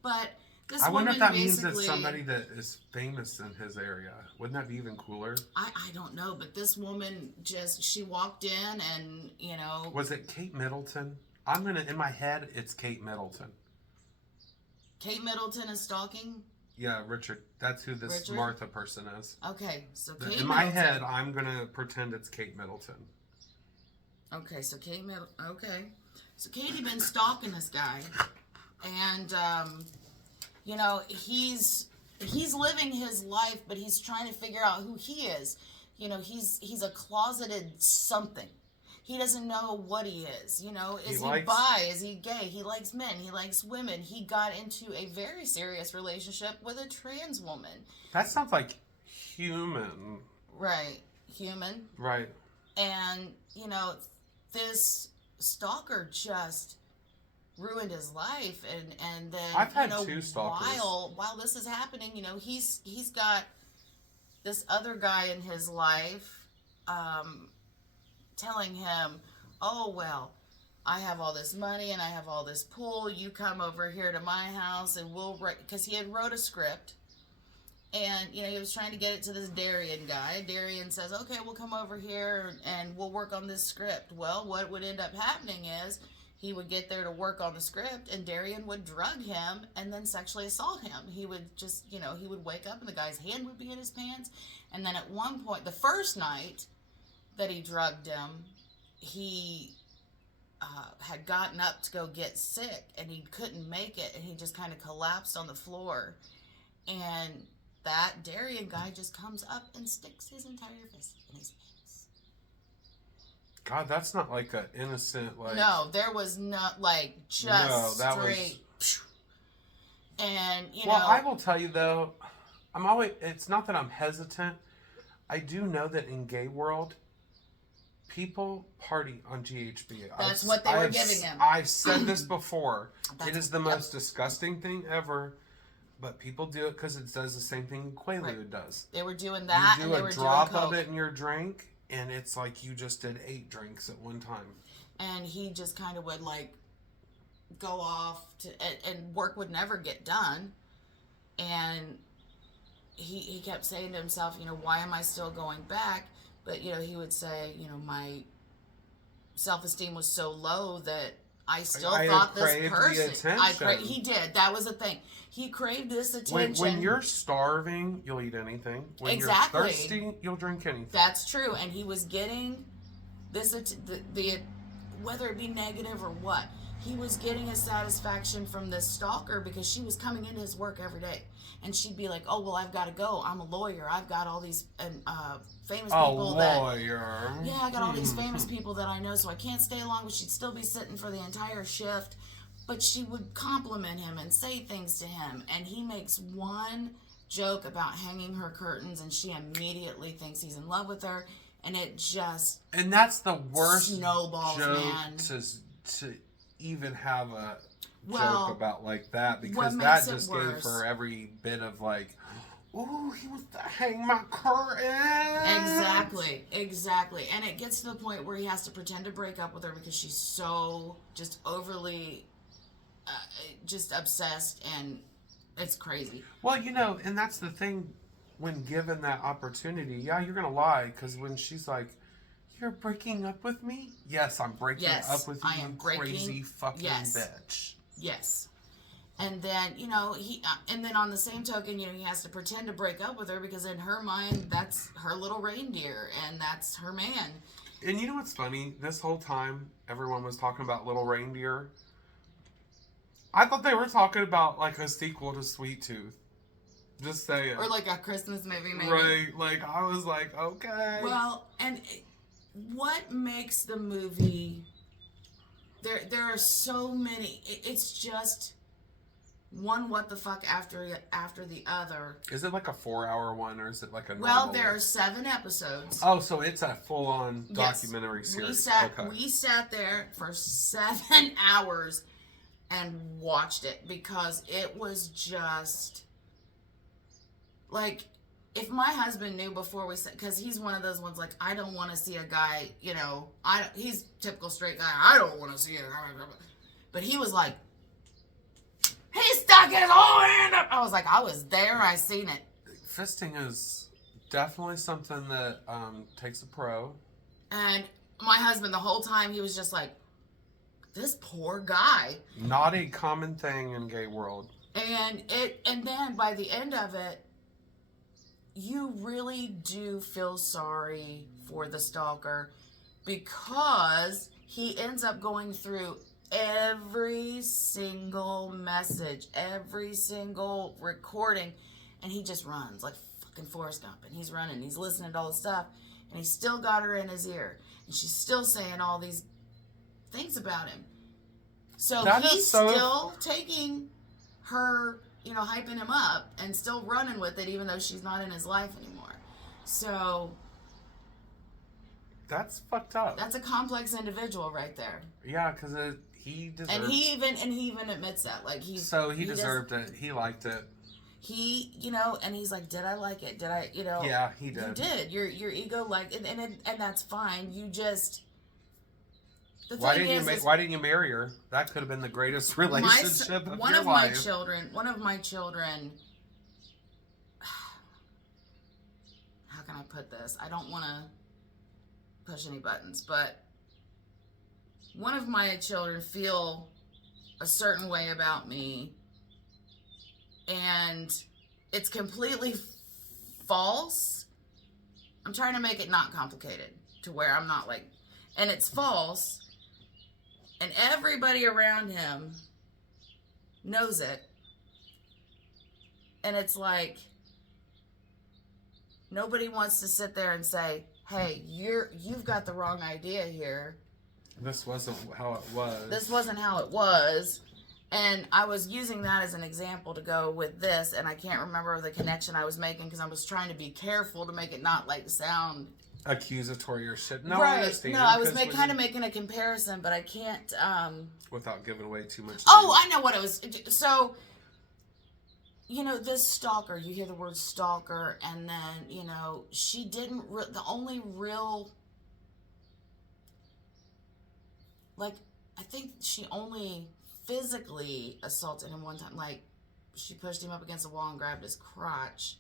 But this I wonder woman if that means it's somebody that is famous in his area. Wouldn't that be even cooler? I don't know, but this woman she walked in and, Was it Kate Middleton? In my head, it's Kate Middleton. Kate Middleton is stalking? Yeah, Richard. That's who this Martha person is. Okay, so Kate Middleton. In my head, I'm going to pretend it's Kate Middleton. Okay, so Kate Middleton. Okay. So Katie been stalking this guy. And, he's living his life, but he's trying to figure out who he is. He's a closeted something. He doesn't know what he is. Is he bi? Is he gay? He likes men. He likes women. He got into a very serious relationship with a trans woman. That sounds like human. Right. Human. Right. And, this stalker just ruined his life, and then I've had 2 stalkers. While this is happening, he's got this other guy in his life telling him, oh, well, I have all this money and I have all this pool, you come over here to my house and we'll write, because he had wrote a script, And, he was trying to get it to this Darian guy. Darian says, okay, we'll come over here and we'll work on this script. Well, what would end up happening is he would get there to work on the script and Darian would drug him and then sexually assault him. He would just, he would wake up and the guy's hand would be in his pants. And then at one point, the first night that he drugged him, he had gotten up to go get sick and he couldn't make it and he just kind of collapsed on the floor. And that Darian guy just comes up and sticks his entire fist in his pants. God, that's not like an innocent, like... No, there was not, like, just no, that straight... Was... And, Well, I will tell you, though, it's not that I'm hesitant. I do know that in gay world, people party on GHB. That's what they were giving him. I've said this before. It is the most disgusting thing ever. But people do it because it does the same thing Quaalude does. They were doing that, and they were doing coke. You do a drop of it in your drink, and it's like you just did 8 drinks at one time. And he just kind of would, like, go off, and work would never get done. And he kept saying to himself, why am I still going back? But, he would say, my self-esteem was so low that I still thought this person. He did. That was the thing. He craved this attention. When you're starving, you'll eat anything. When you're thirsty, you'll drink anything. That's true. And he was getting this, whether it be negative or what, he was getting a satisfaction from this stalker because she was coming into his work every day. And she'd be like, oh, well, I've got to go. I'm a lawyer. I've got all these famous people lawyer. Yeah, I got all these famous people that I know, so I can't stay long, but she'd still be sitting for the entire shift. But she would compliment him and say things to him. And he makes one joke about hanging her curtains, and she immediately thinks he's in love with her. And it just... And that's the worst snowballs, joke man. To even have a joke about like that. Because that just gave her every bit of like... Ooh, he wants to hang my curtains. Exactly. And it gets to the point where he has to pretend to break up with her because she's so just overly just obsessed, and it's crazy. Well, and that's the thing, when given that opportunity, yeah, you're going to lie, because when she's like, you're breaking up with me? Yes, I'm breaking up with you, you crazy fucking bitch. Yes. And then, and then on the same token, he has to pretend to break up with her because in her mind, that's her little reindeer and that's her man. And you know what's funny? This whole time, everyone was talking about Little Reindeer. I thought they were talking about, like, a sequel to Sweet Tooth. Just saying. Or, like, a Christmas movie, maybe. Right. Like, I was like, okay. Well, and what makes the movie... There are so many... It's just... one what the fuck after the other. Is it like a 4-hour one, or is it like a normal? Well, there are 7 episodes. Oh, so it's a full-on documentary series. We sat there for 7 hours and watched it because it was just like, if my husband knew before we said, because he's one of those ones like, I don't want to see a guy, he's typical straight guy. I don't want to see it, but he was like, he stuck his whole hand up. I was like, I was there. I seen it. Fisting is definitely something that takes a pro. And my husband, the whole time, he was just like, this poor guy. Not a common thing in gay world. And then by the end of it, you really do feel sorry for the stalker because he ends up going through every single message, every single recording, and he just runs like fucking Forrest Gump, and he's running, he's listening to all the stuff, and he's still got her in his ear, and she's still saying all these things about him. So he's still taking her, hyping him up and still running with it, even though she's not in his life anymore. So that's fucked up. That's a complex individual right there. Yeah, because he deserved. And he even admits that, like he deserved it. He liked it. He, and he's like, did I like it? Did I, Yeah, he did. You did. Your ego liked it, and that's fine. You just. Why didn't you marry her? That could have been the greatest relationship of your life. One of my children. put this? I don't want to push any buttons, but one of my children feel a certain way about me, and it's completely false. I'm trying to make it not complicated to where I'm not like, and it's false, and everybody around him knows it, and it's like nobody wants to sit there and say, hey, you've got the wrong idea here. This wasn't how it was. This wasn't how it was. And I was using that as an example to go with this, and I can't remember the connection I was making because I was trying to be careful to make it not like sound accusatory or shit. No, right. I understand. No, I was kind of making a comparison, but I can't. Without giving away too much. Oh, I know what it was. So, you know, this stalker, you hear the word stalker, and then, you know, she didn't, the only real, like, I think she only physically assaulted him one time. Like, she pushed him up against the wall and grabbed his crotch.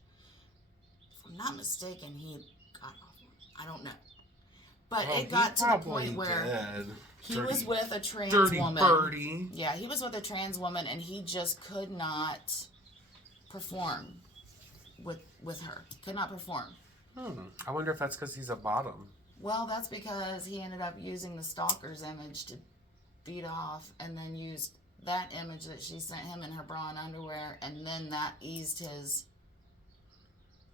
If I'm not mistaken, he got off. I don't know. But it got to the point where he was with a trans woman. Birdie. Yeah, he was with a trans woman, and he just could not perform with her. Could not perform. I wonder if that's because he's a bottom. Well, that's because he ended up using the stalker's image to beat off, and then used that image that she sent him in her bra and underwear, and then that eased his.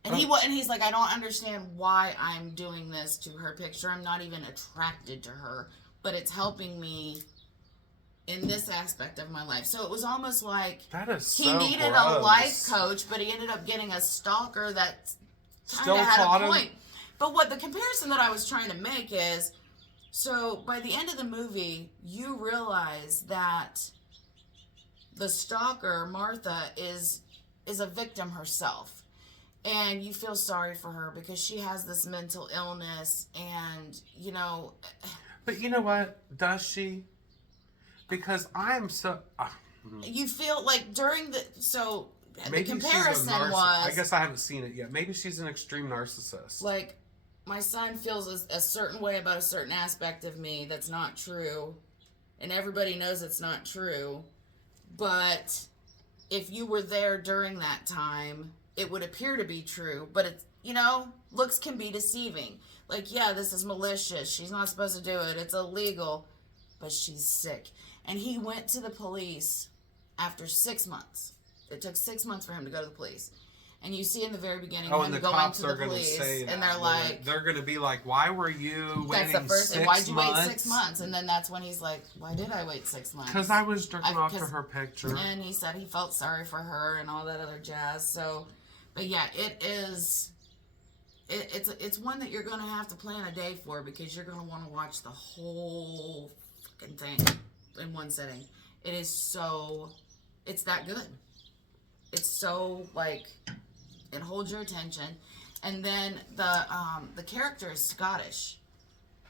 And he's like, I don't understand why I'm doing this to her picture. I'm not even attracted to her, but it's helping me in this aspect of my life. So it was almost like he needed a life coach, but he ended up getting a stalker that kind of had a point. But what the comparison that I was trying to make is, so by the end of the movie, you realize that the stalker, Martha, is a victim herself. And you feel sorry for her because she has this mental illness, and, you know. But you know what? Does she? Because I'm so. You feel like during the. So maybe the comparison was. I guess I haven't seen it yet. Maybe she's an extreme narcissist. Like, my son feels a certain way about a certain aspect of me that's not true. And everybody knows it's not true. But if you were there during that time, it would appear to be true, but it's, you know, looks can be deceiving. Like, yeah, this is malicious. She's not supposed to do it. It's illegal, but she's sick. And he went to the police after 6 months. It took 6 months for him to go to the police. And you see in the very beginning him and the going cops to the police, and they're like, they're going to be like, why were you waiting 6 months? That's the first, and why'd you wait 6 months? And then that's when he's like, why did I wait 6 months? Because I was jerking off to her picture. And he said he felt sorry for her and all that other jazz. So, but yeah, it's one that you're going to have to plan a day for, because you're going to want to watch the whole fucking thing in one sitting. It is so, it's that good. It's so, like, it holds your attention. And then the character is Scottish.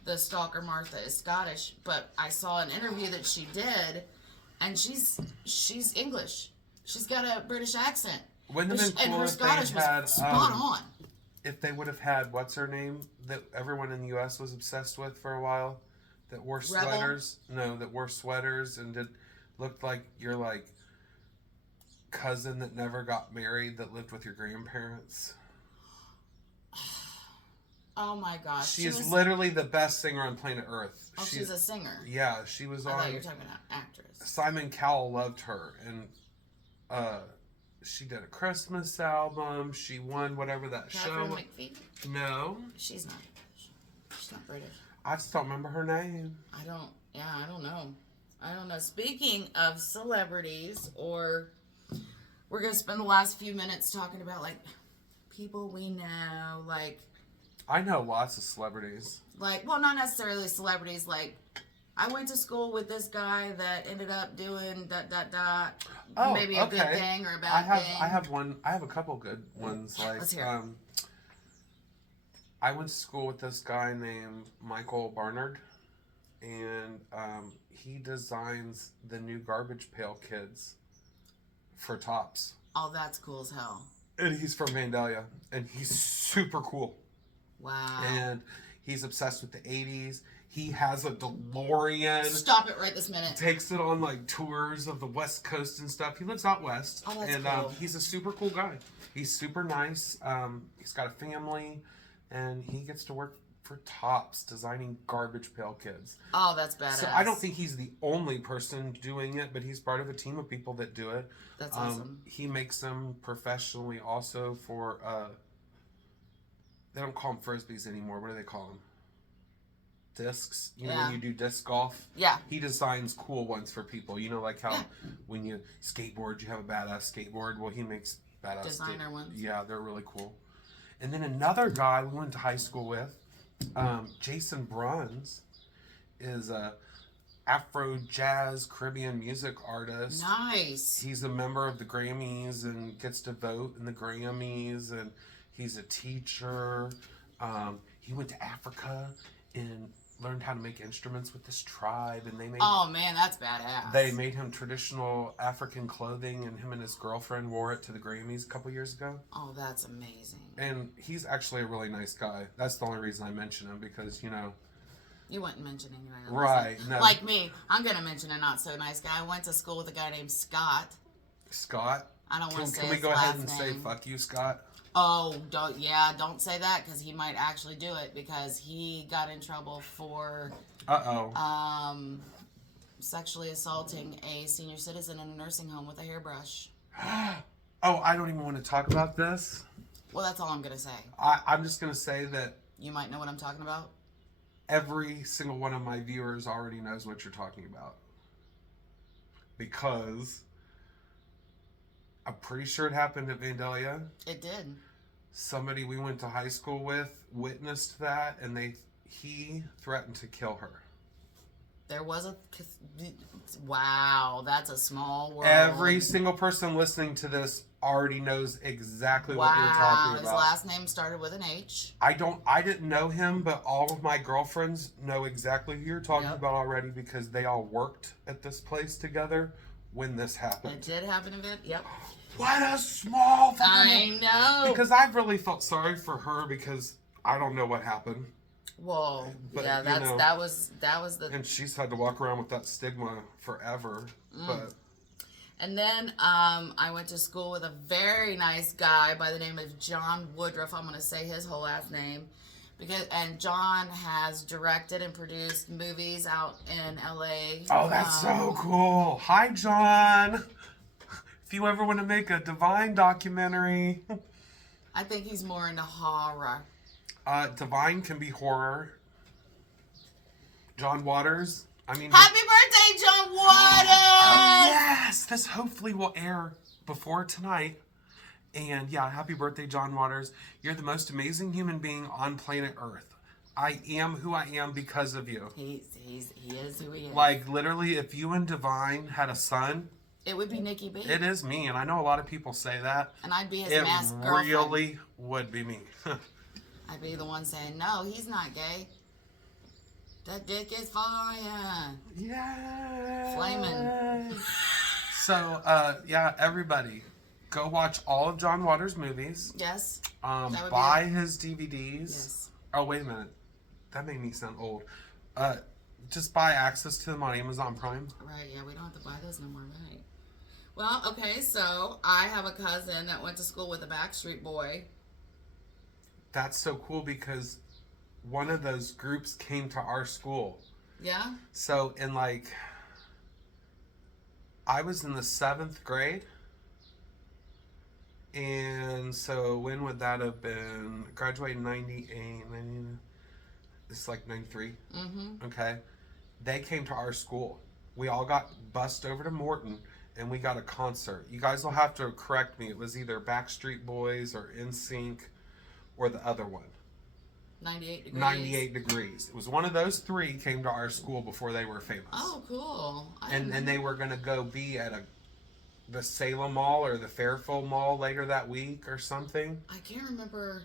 The stalker Martha is Scottish, but I saw an interview that she did, and she's English. She's got a British accent. Wouldn't have been cool her if Scottish they had, was spot on. If they would have had, what's her name, that everyone in the U.S. was obsessed with for a while, that wore sweaters. No, that wore sweaters and looked like your, like, cousin that never got married that lived with your grandparents. Oh my gosh. She is literally the best singer on planet Earth. Oh, she's a singer. Yeah, she was on. I thought you were talking about actress. Simon Cowell loved her, and she did a Christmas album. She won whatever that Catherine show. McPhee? No. She's not. She's not British. I just don't remember her name. I don't know. Speaking of celebrities, or we're going to spend the last few minutes talking about, like, people we know, like... I know lots of celebrities. Like, well, not necessarily celebrities, like... I went to school with this guy that ended up doing ... Oh, maybe a good thing or a bad thing. I have a couple good ones. Like, let's hear it. I went to school with this guy named Michael Barnard, and he designs the new Garbage Pail Kids for Tops. Oh, that's cool as hell. And he's from Vandalia, and he's super cool. Wow. And he's obsessed with the 80s. He has a DeLorean. Stop it right this minute. Takes it on like tours of the West Coast and stuff. He lives out west. Oh, that's and cool. He's a super cool guy. He's super nice. He's got a family, and he gets to work for Tops designing Garbage Pail Kids. Oh, that's badass. So I don't think he's the only person doing it, but he's part of a team of people that do it. That's awesome. He makes them professionally also for, they don't call them Frisbees anymore. What do they call them? Discs. You know, when you do disc golf? Yeah. He designs cool ones for people. You know, like how when you skateboard, you have a badass skateboard. Well, he makes badass designer ones. Yeah, they're really cool. And then another guy we went to high school with, Jason Bruns, is a Afro jazz Caribbean music artist. Nice. He's a member of the Grammys and gets to vote in the Grammys, and he's a teacher. He went to Africa and learned how to make instruments with this tribe, and they made man, that's badass. They made him traditional African clothing, and him and his girlfriend wore it to the Grammys a couple years ago. Oh, that's amazing. And he's actually a really nice guy. That's the only reason I mention him, because, you know... You wouldn't mention anyone else. Right. No. Like me. I'm going to mention a not-so-nice guy. I went to school with a guy named Scott. Scott? I don't want to say Can we his go ahead last and say, name. fuck you, Scott? Oh, don't say that, because he might actually do it, because he got in trouble for sexually assaulting a senior citizen in a nursing home with a hairbrush. Oh, I don't even want to talk about this. Well, that's all I'm going to say. I'm just going to say that You might know what I'm talking about. every single one of my viewers already knows what you're talking about. Because I'm pretty sure it happened at Vandalia. It did. Somebody we went to high school with witnessed that, and he threatened to kill her. There was a... Wow, that's a small world. Every single person listening to this already knows exactly what you're talking about. His last name started with an H. I didn't know him, but all of my girlfriends know exactly who you're talking about already, because they all worked at this place together when this happened. It did happen a bit, yep. What a small... I know. Because I really felt sorry for her, because I don't know what happened. Whoa. But, yeah, that was the... And she's had to walk around with that stigma forever. But... And then I went to school with a very nice guy by the name of John Woodruff. I'm going to say his whole last name. And John has directed and produced movies out in LA. Oh, that's so cool. Hi, John. If you ever want to make a Divine documentary. I think he's more into horror. Divine can be horror. John Waters. Happy birthday, John Waters! Oh, yes! This hopefully will air before tonight. And yeah, happy birthday, John Waters. You're the most amazing human being on planet Earth. I am who I am because of you. He is who he is. Like, literally, if you and Divine had a son... It would be Nikki B. It is me, and I know a lot of people say that. And I'd be his masked girlfriend. It really would be me. I'd be the one saying, no, he's not gay. That dick is fire. Yeah. Flaming. So, yeah, everybody, go watch all of John Waters' movies. Yes. Buy his DVDs. Yes. Oh, wait a minute. That made me sound old. Just buy access to them on Amazon Prime. Right, yeah, we don't have to buy those no more, right? Well, okay, so I have a cousin that went to school with a Backstreet Boy. That's so cool, because one of those groups came to our school. Yeah? So, I was in the 7th grade. And so, when would that have been? Graduated in 98, 90, it's like 93. Mm-hmm. Okay. They came to our school. We all got bused over to Morton, and we got a concert. You guys will have to correct me. It was either Backstreet Boys or NSYNC or the other one. 98 Degrees. 98 Degrees. It was one of those three came to our school before they were famous. Oh, cool. And they were going to go be at the Salem Mall or the Fairfield Mall later that week or something. I can't remember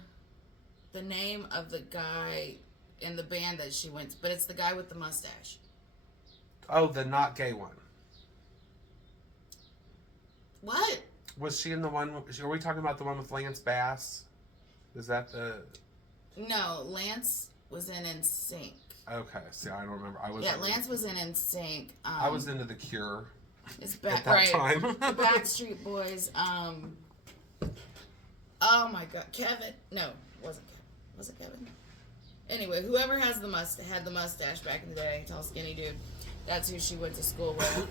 the name of the guy in the band that she went to, but it's the guy with the mustache. Oh, the not gay one. What? Was she in the one? Are we talking about the one with Lance Bass? Is that the? No, Lance was in NSYNC. Okay, see, I don't remember. Lance was in NSYNC. I was into The Cure. It's at that time. The Backstreet Boys. Oh my God, Kevin. No, wasn't Kevin. Was it Kevin? Anyway, whoever had the mustache back in the day, tall skinny dude. That's who she went to school with.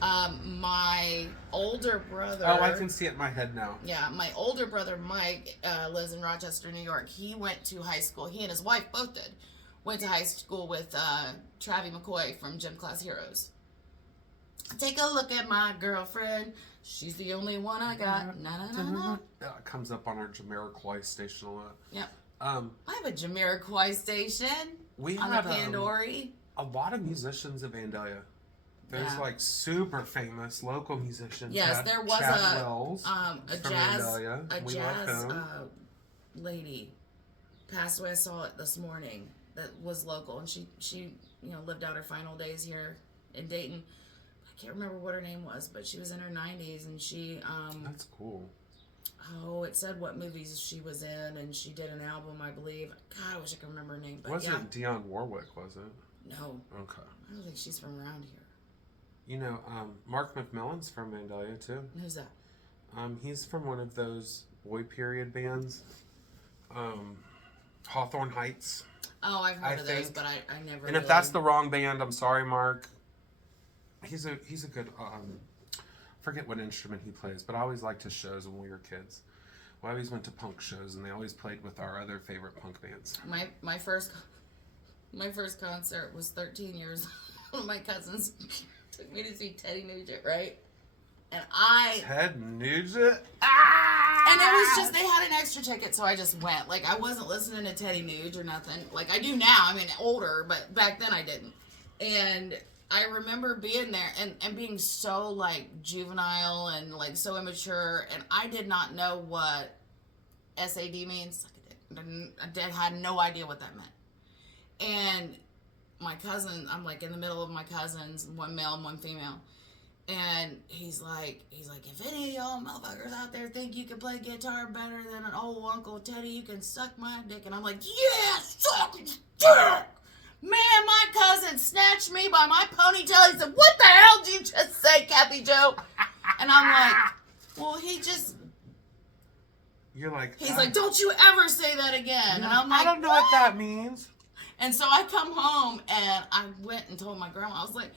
My older brother. Oh, I can see it in my head now. Yeah, my older brother Mike lives in Rochester, New York. He went to high school. He and his wife both did. Went to high school with Travie McCoy from Gym Class Heroes. Take a look at my girlfriend. She's the only one I got. Na na na na. It comes up on our Jamiroquai station a lot. Yep. I have a Jamiroquai station. We on had the Pandora. A lot of musicians in Vandalia. There's like super famous local musicians. Yes, there was Chad Wells a from jazz Vandalia. Lady passed away. I saw it this morning. That was local, and she lived out her final days here in Dayton. I can't remember what her name was, but she was in her 90s, and she that's cool. Oh, it said what movies she was in, and she did an album, I believe. God, I wish I could remember her name. But wasn't Dionne Warwick, was it? No. Okay. I don't think she's from around here. You know, Mark McMillan's from Vandalia, too. Who's that? He's from one of those boy period bands. Hawthorne Heights. Oh, I've heard of those, but I never. And if that's the wrong band, I'm sorry, Mark. He's a good. Forget what instrument he plays, but I always liked his shows when we were kids. We always went to punk shows, and they always played with our other favorite punk bands. My first concert was 13 years old. My cousins took me to see Teddy Nugent, right? And Ted Nugent? And it was just, they had an extra ticket, so I just went. Like, I wasn't listening to Teddy Nugent or nothing. Like, I do now. I mean, older, but back then I didn't. And I remember being there and being so, like, juvenile and, like, so immature. And I did not know what SAD means. I had no idea what that meant. And my cousin, I'm, like, in the middle of my cousins, one male and one female. And he's like, if any of y'all motherfuckers out there think you can play guitar better than an old Uncle Teddy, you can suck my dick. And I'm like, yeah, suck his dick! Man, my cousin snatched me by my ponytail. He said, what the hell did you just say, Kathy Joe? And I'm like, well, You're like... He's like, don't you ever say that again. And I'm like, I don't know what that means. And so I come home, and I went and told my grandma. I was like...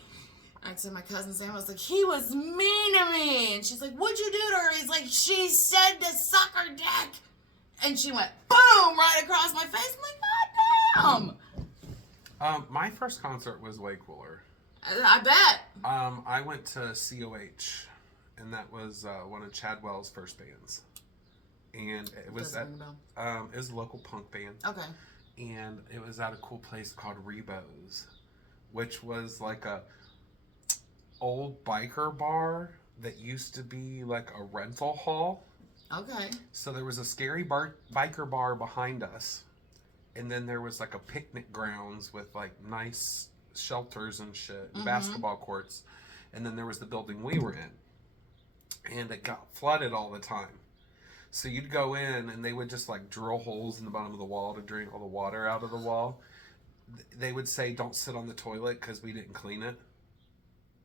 I said my cousin Sam, I was like, he was mean to me. And she's like, what'd you do to her? He's like, she said to suck her dick. And she went, boom, right across my face. I'm like, God damn. My first concert was way cooler. I bet. I went to COH, and that was one of Chad Wells' first bands. And it was it was a local punk band. Okay. And it was at a cool place called Rebo's, which was like a old biker bar that used to be like a rental hall. Okay. So there was a scary biker bar behind us, and then there was like a picnic grounds with like nice shelters and shit, and basketball courts, and then there was the building we were in, and it got flooded all the time. So you'd go in, and they would just like drill holes in the bottom of the wall to drain all the water out of the wall. They would say, "Don't sit on the toilet," because we didn't clean it.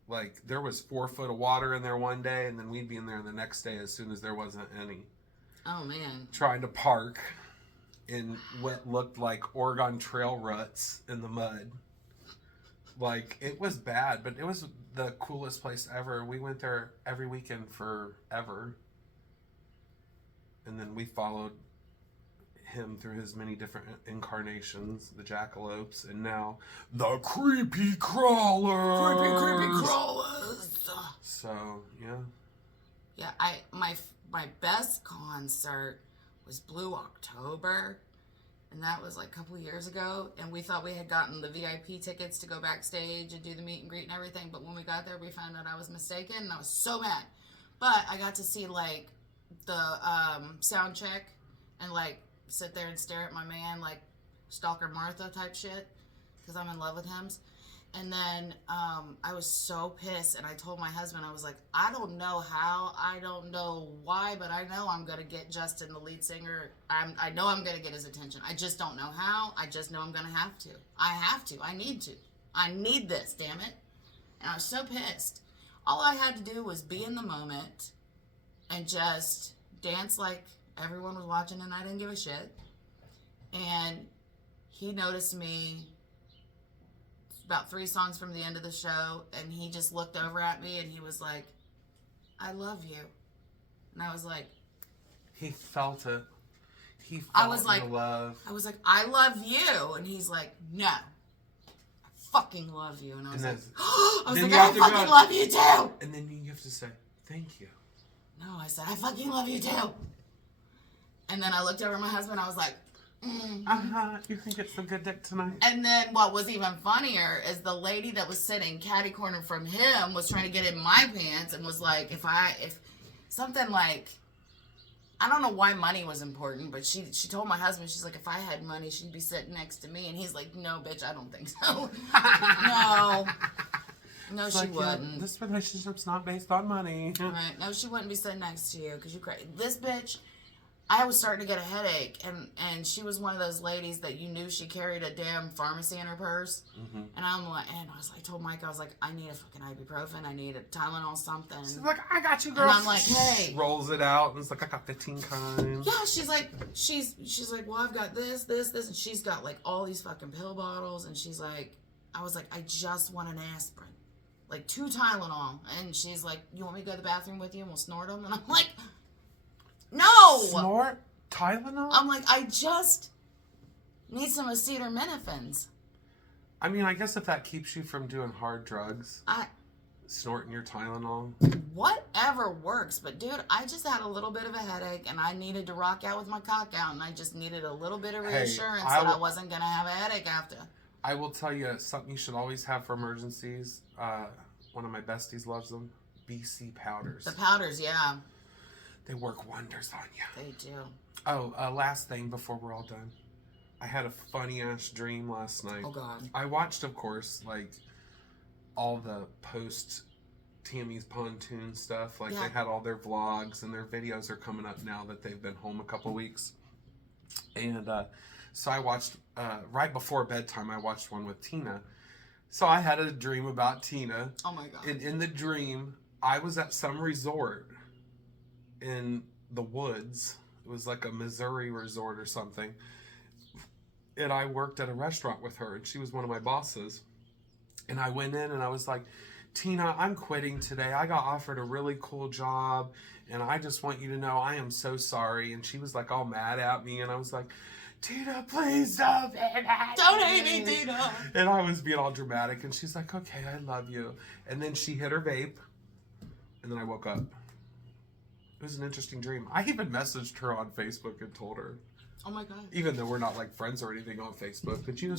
Like, there was 4 foot of water in there one day, and then we'd be in there the next day as soon as there wasn't any. Oh, man. Trying to park in what looked like Oregon Trail ruts in the mud. Like, it was bad, but it was the coolest place ever. We went there every weekend forever. And then we followed him through his many different incarnations, the jackalopes, and now the creepy crawlers. Creepy crawlers. So yeah, my best concert was Blue October, and that was like a couple years ago. And we thought we had gotten the VIP tickets to go backstage and do the meet and greet and everything, but when we got there, we found out I was mistaken, and I was so mad. But I got to see like the sound check and like sit there and stare at my man like Stalker Martha type shit, because I'm in love with him. And then I was so pissed, and I told my husband, I was like, I don't know how, I don't know why, but I know I'm going to get Justin, the lead singer. I know I'm going to get his attention. I just don't know how. I just know I'm going to have to. I have to. I need to. I need this, damn it. And I was so pissed. All I had to do was be in the moment and just dance like everyone was watching, and I didn't give a shit. And he noticed me about 3 songs from the end of the show, and he just looked over at me and he was like, I love you. And I was like, he felt it. He felt I was like, the love. I was like, I love you. And he's like, no, I fucking love you. And I was like, I fucking love you too. And then you have to say, thank you. No, I said, I fucking love you too. And then I looked over at my husband, I was like, You think it's some good dick tonight? And then what was even funnier is the lady that was sitting catty corner from him was trying to get in my pants and was like, if something like, I don't know why money was important, but she told my husband, she's like, if I had money, she'd be sitting next to me. And he's like, no, bitch, I don't think so. No, she wouldn't. This relationship's not based on money. Right. No, she wouldn't be sitting next to you because you're crazy. This bitch, I was starting to get a headache, and she was one of those ladies that you knew she carried a damn pharmacy in her purse. Mm-hmm. And I told Mike, I was like, I need a fucking ibuprofen, I need a Tylenol, something. She's like, I got you, girl. And I'm like, hey. Rolls it out, and it's like, I got 15 kinds. Yeah, she's like, well, I've got this, and she's got like all these fucking pill bottles, and she's like, I was like, I just want an aspirin, like 2 Tylenol, and she's like, you want me to go to the bathroom with you and we'll snort them? And I'm like, no! Snort Tylenol? I'm like, I just need some acetaminophen. I mean, I guess if that keeps you from doing hard drugs, snorting your Tylenol. Whatever works. But, dude, I just had a little bit of a headache, and I needed to rock out with my cock out, and I just needed a little bit of reassurance that I wasn't going to have a headache after. I will tell you something you should always have for emergencies. One of my besties loves them. BC powders. The powders, yeah. They work wonders on you. They do. Oh, last thing before we're all done. I had a funny-ass dream last night. Oh, God. I watched, of course, like, all the post-Tammy's Pontoon stuff. Like, They had all their vlogs, and their videos are coming up now that they've been home a couple weeks. And so I watched, right before bedtime, I watched one with Tina. So I had a dream about Tina. Oh, my God. And in the dream, I was at some resort in the woods. It was like a Missouri resort or something. And I worked at a restaurant with her, and she was one of my bosses. And I went in and I was like, Tina, I'm quitting today. I got offered a really cool job, and I just want you to know I am so sorry. And she was like all mad at me, and I was like, Tina, please don't hate me, Tina. And I was being all dramatic, and she's like, okay, I love you. And then she hit her vape, and then I woke up. It was an interesting dream. I even messaged her on Facebook and told her. Oh my God. Even though we're not like friends or anything on Facebook, but you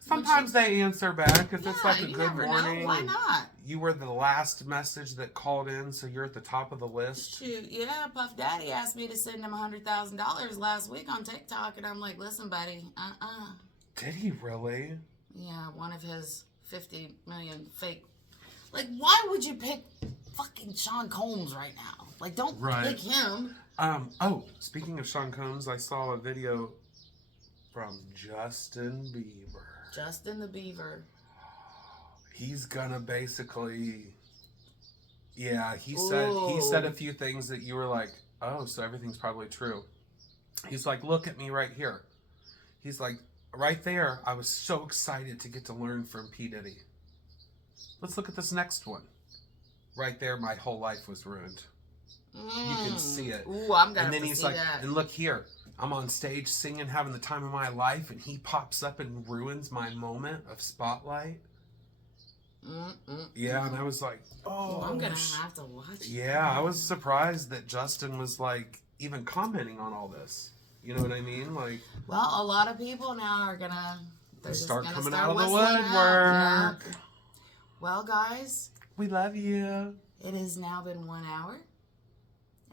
sometimes they answer back if it's like a good morning. Know. Why not? You were the last message that called in, so you're at the top of the list. Shoot, yeah, Puff Daddy asked me to send him $100,000 last week on TikTok, and I'm like, listen, buddy, Did he really? Yeah, one of his 50 million fake. Like, why would you pick fucking Sean Combs right now? Like, don't pick him. Speaking of Sean Combs, I saw a video from Justin Bieber. Justin the Beaver. He's gonna basically, he said a few things that you were like, oh, so everything's probably true. He's like, look at me right here. He's like, right there, I was so excited to get to learn from P. Diddy. Let's look at this next one. Right there, my whole life was ruined. You can see it. Ooh, I'm gonna and then have to he's see like, that. and look here, I'm on stage singing, having the time of my life, and he pops up and ruins my moment of spotlight. Yeah, and I was like, oh, I'm gonna have to watch it. Yeah, I was surprised that Justin was like even commenting on all this. You know what I mean? Like, well, a lot of people now are gonna start coming out of the woodwork. Yeah. Well, guys, we love you. It has now been 1 hour.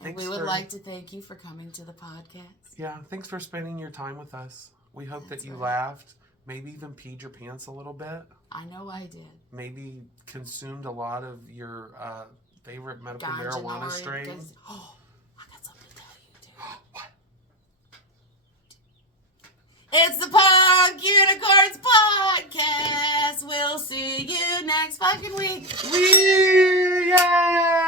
And we would like to thank you for coming to the podcast. Yeah, thanks for spending your time with us. We hope that you laughed. maybe even peed your pants a little bit. I know I did. Maybe consumed a lot of your favorite medical marijuana strain. Oh, I got something to tell you, too. What? It's the Punk Unicorns Podcast. We'll see you next fucking week. Yeah!